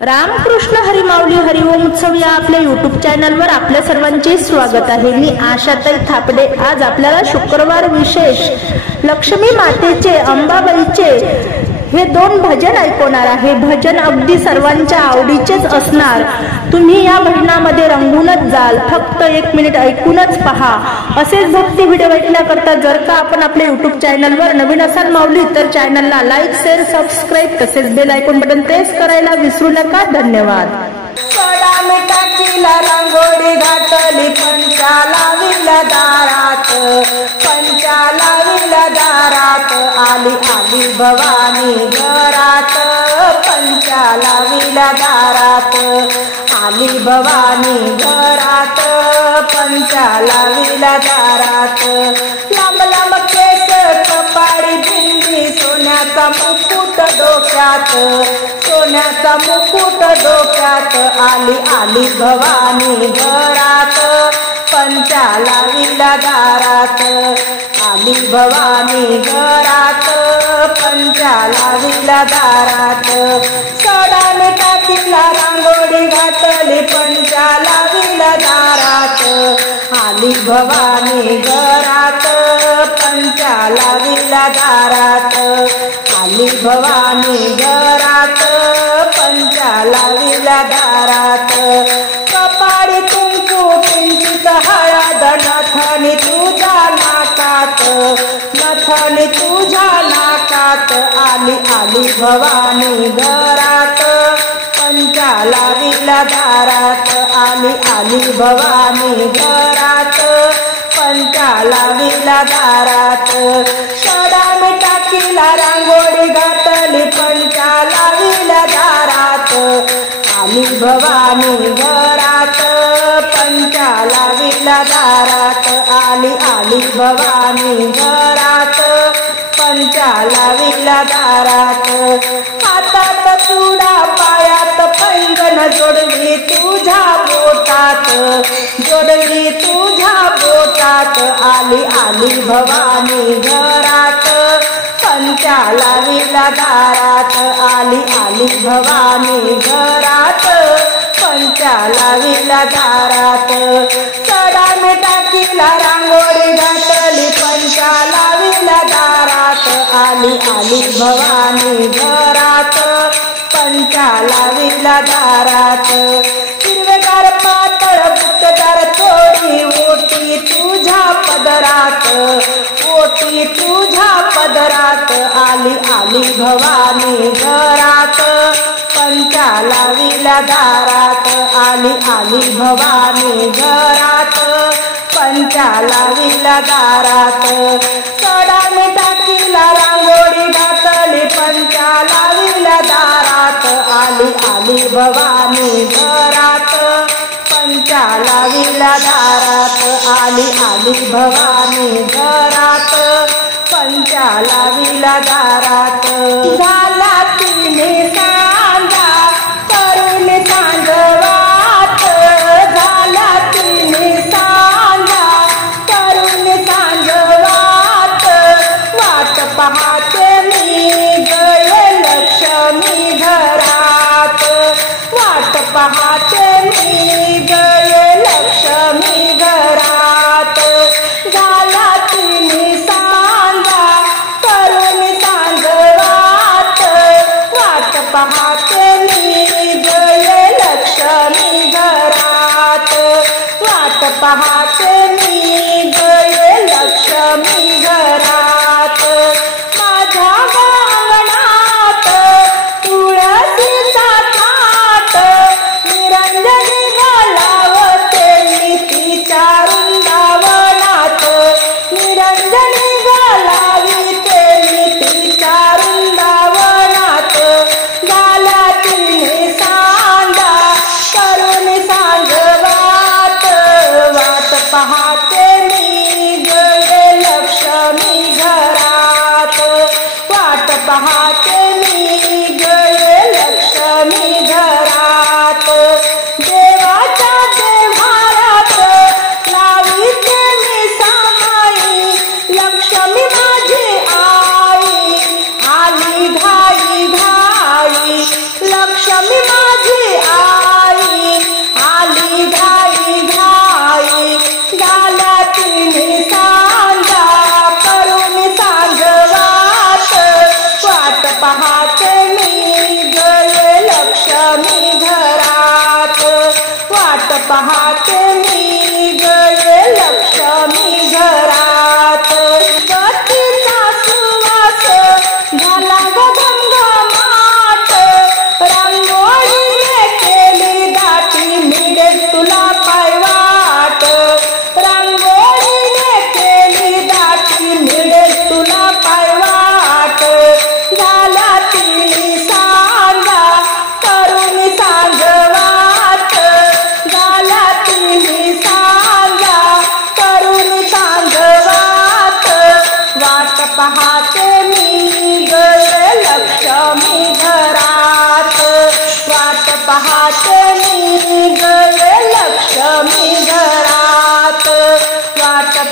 रामकृष्ण हरी माऊली हरिओम उत्सव या आपल्या यूट्यूब चॅनलवर आपल्या सर्वांचे स्वागत आहे। मी आशाताई थापडे आज आपल्याला शुक्रवार विशेष लक्ष्मी मातेचे अंबाबाईचे हे दोन भजन ऐकवणार आहे। भजन अगदी सर्वांच्या आवडीचेच असणार। तुम्ही या भजनामध्ये रंगूनच जाल। फक्त 1 मिनिट ऐकूनच पहा। असेच भक्ती व्हिडिओ ऐकण्याकरता जर का आपण आपल्या यूट्यूब चॅनलवर नवीन असाल माऊली तर चॅनलला लाईक शेअर सबस्क्राईब तसेच बेल आयकॉन बटन प्रेस करायला विसरू नका। धन्यवाद। टाकीला रांगोळी घातली पंचाला विला दारात आली आली भवानी घरात पंचाला विला दारात आली भवानी घरात पंचाला विला दारात लांब लांब केस कपाळी बिंदी सोन्याचा मुकुट डोक्यात सोन्याचा मुकुट डोक्यात आली आली भवानी घरात पंचाला विला दारात आली भवानी घरात पंचाला विला दारात सडाने टाकीला रांगोळी घातली पंचाला विला दारात आली भवानी घरात पंचाला विला दारात आली भवानी घरात पंचाला विला दारात कपाळी कुंकू किंचित हळद नथनी तुझ्या नाकात नथनी तुझ्या नाकात आली आली भवानी घरात पंचाला विला दारात आली आली भवानी घरात पंचाला विला दारात सडाने टाकीला रांगोळी घातली पंचाला विला दारात आली भवानी घरात पंचाला विला दारात आली आली भवानी घरात पंचाला विला दारात हातात चुडा पायात पैंजण जोडली तुझ्या बोटात जोडली तुझ्या बोटात आली आली भवानी घरात पंचाला विला दारात आली आली भवानी घरात पंचाला विला दारात सडाने टाकीला रांगोळी घातली पंचाला विला दारात आली आली भवानी घरात पंचाला विला दारात हिरवेगार पातळ बुटदार चोळी ओटी तुझ्या पदरात ओटी तुझ्या पदरात आली आली भवानी घरात पंचाला विला दारात आली आली भवानी घरात पंचाला विला दारात सडाने टाकीला रांगोळी घातली पंचाला विला दारात आली आली भवानी घरात पंचाला विला दारात आली आली भवानी घरात पंचाला विला दारात झाला तिने सांजा करून सांगवात झाला तिने सांजा करून सांगवात वाट पाहते मी गये लक्ष्मी घरात वाट पाहते मी गये लक्ष्मी घरात झाला तिने सांगा करून सांगवात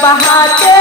पहाटे